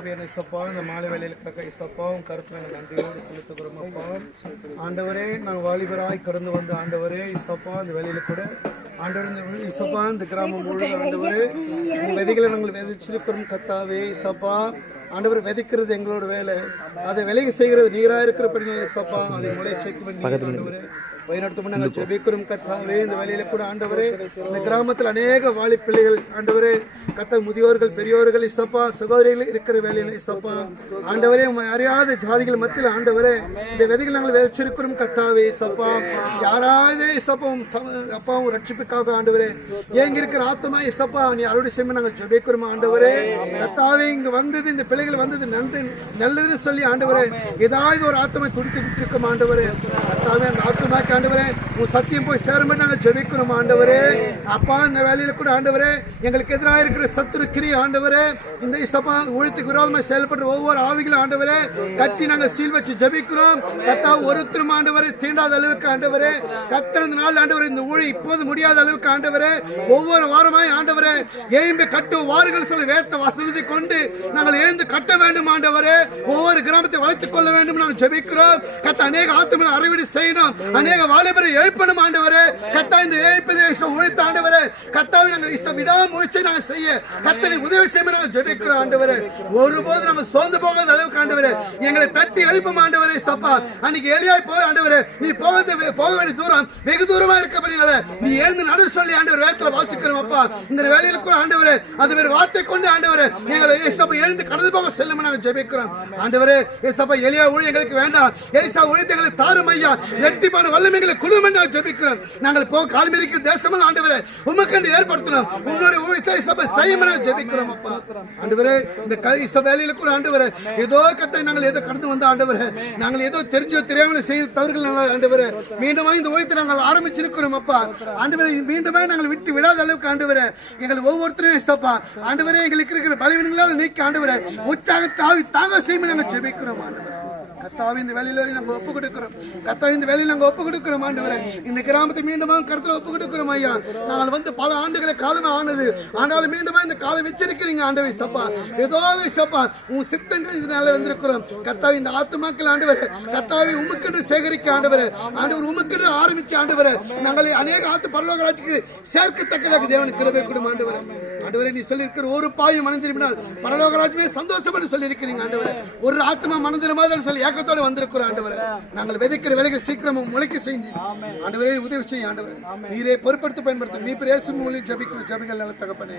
ஆவியான இசப்பா இந்த மாலை வேலையில் கிடக்க இசப்பாவும் கருத்து நாங்கள் நன்றியோடு செலுத்துகிறோம் அப்பா. ஆண்டவரே நாங்கள் வாலிபராய் கடந்து வந்த ஆண்டவரே இசப்பா இந்த வேலையில கூட ஆண்டவர் இசப்பா இந்த கிராமம் முழுவதும் ஆண்டவரே விதைகளை நாங்கள் விதைச்சிருக்கிறோம் கத்தாவே இசப்பா. ஆண்டவர் விதைக்கிறது எங்களோட வேலை. அதை விலைக்கு செய்கிறது நீராக இருக்கிற பெண்கள் இசப்பா. அதை முளை சேர்க்க வேண்டிய ஆண்டவரே. வழிநடத்தும் நாங்கள் ஜெபிக்கிறோம். கத்தாவே இந்த வேலையில கூட ஆண்டவரே இந்த கிராமத்தில் அநேக வாலி பிள்ளைகள் ஆண்டவரே கத்த முதியோர்கள் பெரியோர்கள் இசப்பா சகோதரிகள் இருக்கிற வேலையில் இசப்பா ஆண்டவரே அறியாத ஜாதிகள் மத்தியில் ஆண்டவரே இந்த விதைகள் நாங்கள் வச்சிருக்கிறோம் கத்தாவே இசப்பா யாராவது இசப்பாவும் அப்பாவும் ரட்சிப்புக்காக ஆண்டவரே ஏங்க இருக்கிற ஆத்மா இசப்பா நீ அறுவடை செய்ய நாங்கள் ஜெபிக்கிறோம் ஆண்டவரே. கத்தாவே இங்க வந்தது இந்த பிள்ளைகள் வந்தது நன்றி நல்லதுன்னு சொல்லி ஆண்டவரே ஏதாவது ஒரு ஆத்மா துடித்து இருக்கோம் ஆண்டவரே. கத்தாவே அந்த ஆத்மாக்கு ஆண்டவரே உன் சத்தியம் போய் சேரும் நாங்கள் ஜெபிக்கிறோம் ஆண்டவரே. அப்பா இந்த வேலையில கூட ஆண்டவரே எங்களுக்கு எதிராக இருக்கிற சத்துரு கிரி ஆண்டவரே இந்த இசப்பா ஊழியத்துக்கு விரோதமாக செயல்படுற ஒவ்வொரு ஆவிகளும் ஆண்டவரே கட்டி நாங்கள் சீல் வச்சு ஜெபிக்கிறோம். கத்தா ஒருத்தரும் ஆண்டவரே தீண்டாத அளவுக்கு ஆண்டவரே கத்திரந்த நாள் ஆண்டவரே இந்த ஊழி இப்போது முடியாத அளவுக்கு ஆண்டவரே ஒவ்வொரு வாரமாய் ஆண்டவரே எழும்பி கட்டு வாருங்கள் சொல்லி வேத்த வசனத்தை கொண்டு நாங்கள் எழுந்து கட்ட வேண்டும் ஆண்டவரே. ஒவ்வொரு கிராமத்தை வளர்த்துக் கொள்ள வேண்டும் நாங்கள் ஜெபிக்கிறோம். கத்த அநேக ஆத்மனை அறிவிடு செய்யணும். அநேக வாலிபரை எழுப்பணும் ஆண்டவரே. கத்தா இந்த எழுப்பதை உழைத்த ஆண்டவரே. கத்தாவை நாங்கள் இச விடாமுயற்சி நாங்கள் செய்ய. கத்தனை உதவி செய்ய நாங்கள் ஜெபிக்கிறோம் ஆண்டவரே. ஒருபோது நம்ம சோர்ந்து போகாத அளவுக்கு ஆண்டவரே. எங்களை தட்டி எழுப்பும் ஆண்டவரே சப்பா. அன்னைக்கு எலியாய் போய் ஆண்டவரே நீ போக போக வேண்டிய தூரம் வெகு தூரமா இருக்கப்படினால நீ எழுந்து நடு சொல்லி ஆண்டவர் வேதத்துல வாசிக்கிறோம் அப்பா. இந்த வேலையில கூட ஆண்டவரே அது வேறு வார்த்தை கொண்டு ஆண்டவரே எங்களை ஏசப்பா எழுந்து கடந்து போக செல்லும் நாங்கள் ஜெபிக்கிறோம். ஆண்டவரே ஏசப்பா எளியா ஊழியர்களுக்கு வேண்டாம். ஏசா ஊழியத்தை எங்களுக்கு தாரும் ஐயா. எட்டிப்பான வல்லமை எங்களை குழுமம் நாங்கள் ஜெபிக்கிறோம். நாங்கள் போ கால்மீரிக்கு தேசமெல்லாம் ஆண்டவரே உமக்கண்டு ஏற்படுத்தணும் உன்னுடைய ஊழியத்தை சபை செய்யும் நான் ஜெபிக்கிறோம் அப்பா. ஆண்டவரே இந்த கைச வேலையில கூட ஆண்டவரே ஏதோ கத்தை நாங்கள் ஏதோ கடந்து வந்த ஆண்டவரே நாங்கள் ஏதோ தெரிஞ்சோ தெரியாமல் செய்த தவறுகள் நாங்கள் ஆண்டவரே. மீண்டும் இந்த ஊழியத்தை நாங்கள் ஆரம்பிச்சிருக்கிறோம் அப்பா. ஆண்டவரே மீண்டுமே நாங்கள் விட்டு விடாத அளவுக்கு ஆண்டவரே எங்கள் ஒவ்வொருத்தரையும் சப்பா ஆண்டவரே எங்களுக்கு இருக்கிற பலவீனங்களால் நீக்கி ஆண்டவரே உற்சாகத்தை ஆவி தாங்க செய்யும் நாங்கள் ஜெபிக்கிறோம் ஆண்டவரே. கத்தாவி இந்த வேலையில நாங்கள் ஒப்பு கொடுக்கிறோம். கத்தாவி இந்த வேலையில் நாங்கள் ஒப்பு கொடுக்கிறோம் ஆண்டவரே. இந்த கிராமத்தை மீண்டும் கருத்துல ஒப்பு கொடுக்கிறோம் ஐயா. நாங்கள் வந்து பல ஆண்டுகளை காலமே ஆனது. ஆனாலும் மீண்டும் இந்த காலம் வச்சிருக்கிறீங்க ஆண்டவை சப்பா. ஏதோ சப்பா உன் சித்தங்கள் இதனால வந்திருக்கிறோம். கத்தாவி இந்த ஆத்துமாக்கள் ஆண்டவர். கத்தாவை உமக்கென்று சேகரிக்க ஆண்டவர். ஆண்டவர் உமக்கென்று ஆரம்பிச்சு ஆண்டவர். நாங்கள் அநேக ஆத்து பரலோகராட்சிக்கு சேர்க்கத்தக்கதாக தேவன் கிருபை கொடுக்கும் ஆண்டவர் நீ சொல்லியிருக்கிற ஒரு பாயும் மனம் திரும்பினால் பரலோகராஜ்யமே சந்தோஷம் என்று சொல்லியிருக்கிறீங்க ஆண்டவரே. ஒரு ஆத்மா மனம் திரும்பாதன்னு சொல்லி ஏக்கத்தோடு வந்திருக்கிறோம் ஆண்டவரே. நாங்கள் விதைக்கிற வேலைகள் சீக்கிரம் முளைக்க செஞ்சு ஆண்டவரே உதவி செய்ய ஆண்டவரே. நீரே பொறுப்படுத்தி பயன்படுத்த. நீ பிரேசும் மூலியம் ஜபிக்கிற ஜபிகள் நல்ல தகப்பனே.